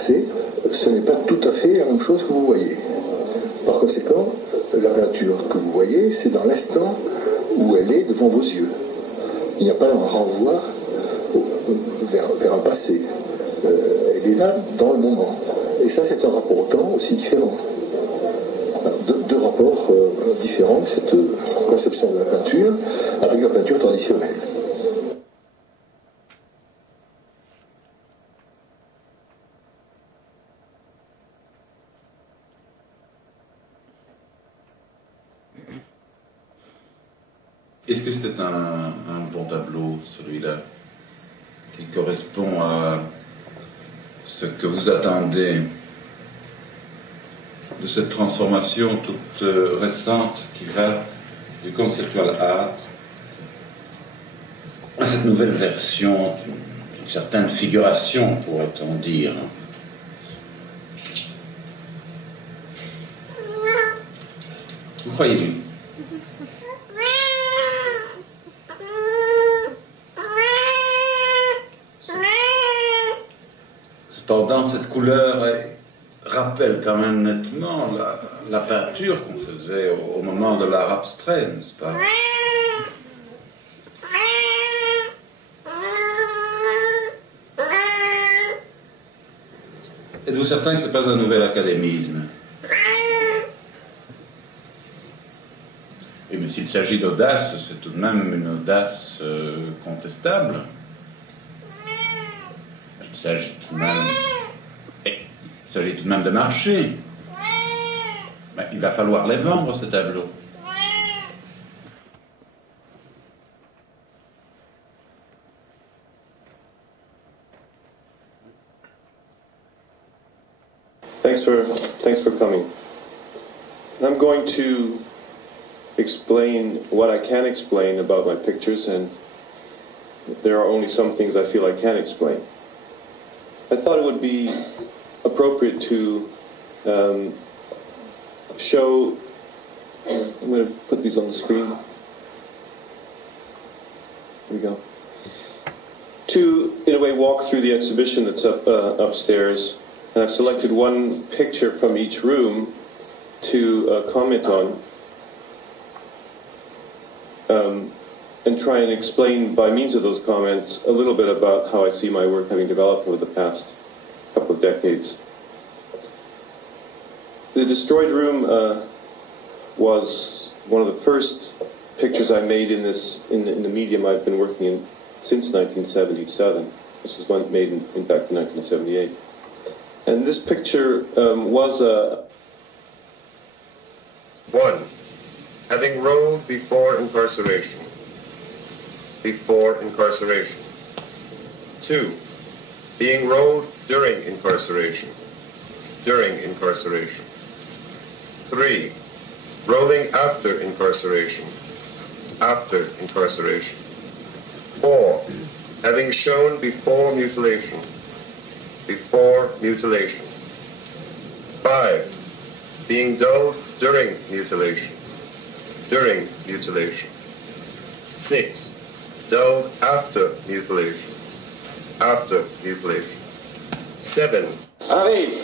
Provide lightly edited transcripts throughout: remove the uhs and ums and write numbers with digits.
passé, ce n'est pas tout à fait la même chose que vous voyez. Par conséquent, la peinture que vous voyez, c'est dans l'instant où elle est devant vos yeux. Il n'y a pas un renvoi vers un passé. Elle est là dans le moment. Et ça, c'est un rapport au temps aussi différent. Deux rapports différents, cette conception de la peinture avec la peinture traditionnelle. Est-ce que c'était un bon tableau, celui-là, qui correspond à ce que vous attendez de cette transformation toute récente qui va du conceptual art à cette nouvelle version d'une certaine figuration, pourrait-on dire? Vous croyez-vous? Cependant, cette couleur rappelle quand même nettement la peinture qu'on faisait au moment de l'art abstrait, n'est-ce pas? Êtes-vous certain que ce n'est pas un nouvel académisme? Et mais s'il s'agit d'audace, c'est tout de même une audace contestable. Il s'agit tout de même de marcher. Ben, il va falloir les vendre, ces tableaux. Thanks for coming. I'm going to explain what I can explain about my pictures, and there are only some things I feel I can explain. I thought it would be appropriate to show. I'm going to put these on the screen. Here we go. To, in a way, walk through the exhibition that's upstairs. And I've selected one picture from each room to comment on and try and explain by means of those comments a little bit about how I see my work having developed over the past couple of decades. The Destroyed Room was one of the first pictures I made in the medium I've been working in since 1977. This was one made in fact in 1978. And this picture was a... 1. Having rolled before incarceration. Before incarceration. 2. Being rolled during incarceration. During incarceration. 3. Rolling after incarceration. After incarceration. 4. Having shown before mutilation. Before mutilation. 5. Being dulled during mutilation. During mutilation. 6. Dulled after mutilation. After mutilation. 7. Arrive.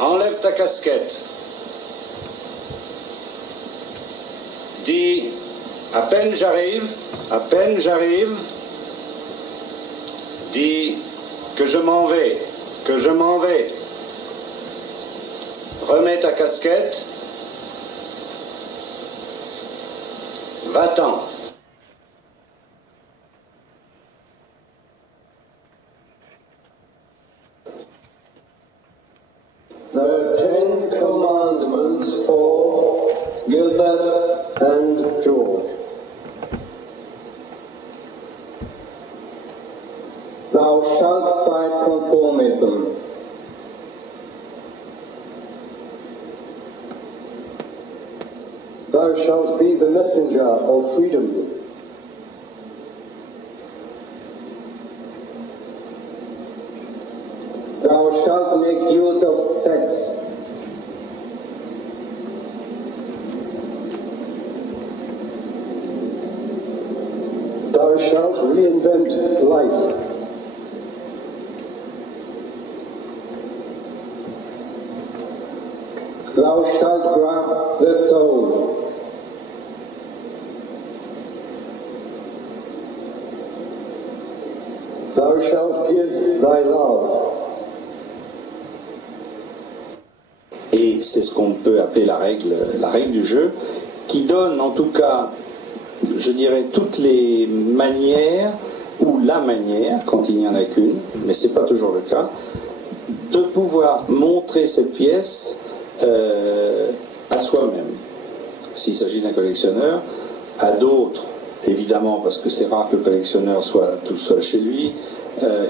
Enlève ta casquette. Dis, à peine j'arrive, à peine j'arrive. Dis que je m'en vais, que je m'en vais. Remets ta casquette. Va-t'en. The Ten Commandments for Gilbert and George. Thou shalt fight conformism. Thou shalt be the messenger of freedoms. Thou shalt make use of sex. Thou shalt reinvent life. thou shalt grab the soul. Thou shalt give thy love. Et c'est ce qu'on peut appeler la règle du jeu, qui donne en tout cas, je dirais, toutes les manières, ou la manière, quand il n'y en a qu'une, mais ce n'est pas toujours le cas, de pouvoir montrer cette pièce à soi-même. S'il s'agit d'un collectionneur, à d'autres, évidemment, parce que c'est rare que le collectionneur soit tout seul chez lui,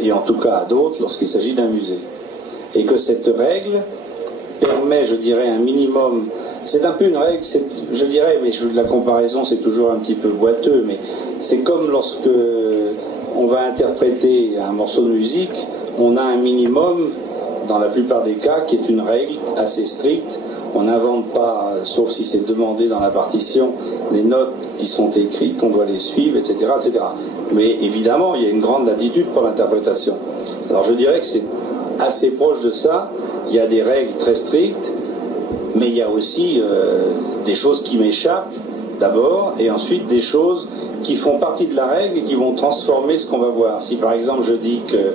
et en tout cas à d'autres lorsqu'il s'agit d'un musée. Et que cette règle permet, je dirais, un minimum. C'est un peu une règle, je dirais, mais la comparaison c'est toujours un petit peu boiteux, mais c'est comme lorsque on va interpréter un morceau de musique, on a un minimum, dans la plupart des cas, qui est une règle assez stricte. On n'invente pas, sauf si c'est demandé dans la partition, les notes qui sont écrites, on doit les suivre, etc., etc. Mais évidemment, il y a une grande latitude pour l'interprétation. Alors je dirais que c'est assez proche de ça. Il y a des règles très strictes, mais il y a aussi des choses qui m'échappent d'abord, et ensuite des choses qui font partie de la règle et qui vont transformer ce qu'on va voir. Si par exemple je dis que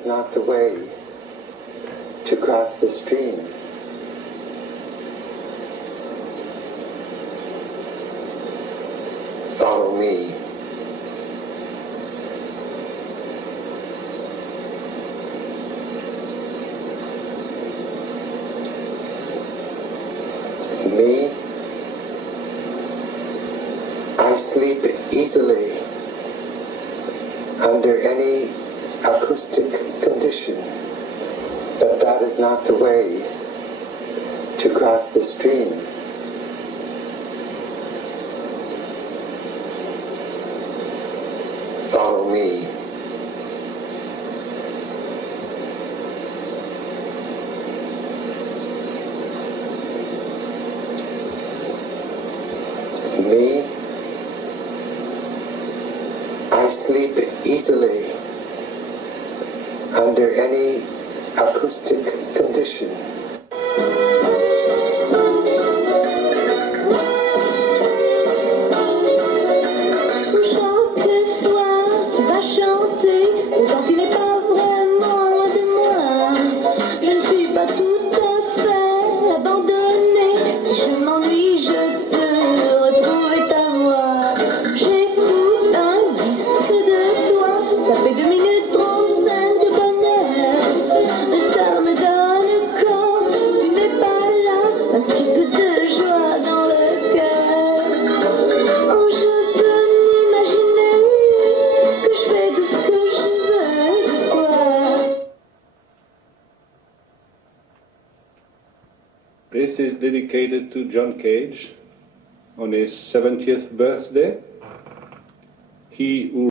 is not the way to cross the stream. Follow me. Me, I sleep easily under any acoustic condition, but that is not the way to cross the stream. Follow me. Me, I sleep easily under any acoustic condition. This is dedicated to John Cage on his 70th birthday. He who